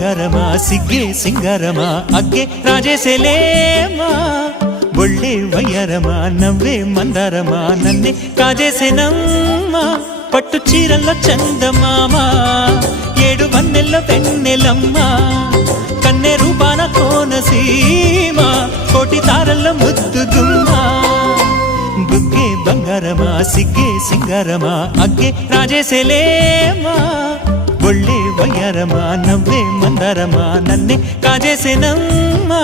ಬಂಗಾರಮ ಸಿಗ್ಗೆ ಸಿಂಗಾರಮ ಅಗ್ಗೆ ರಾಜೇಸೆಲೇಮಾ ಒಳ್ಳೆ వయ్యారమా నవ్వే మందారమా నన్నే కాజేసేనమ్మా పట్టు చీరల్లో చందమామ ఏడు వన్నెల్లో పెన్నెలమ్మ కన్నె రూపాన కోనసీమ కోటి తారల్లో ముద్దుగుమ్మా బుగ్గే బంగారమా సిగ్గే సింగారమా అగ్గే రాజేసెలేమా ఒళ్ళే వయ్యారమా నవ్వే మందారమా నన్నే కాజేసేనమ్మా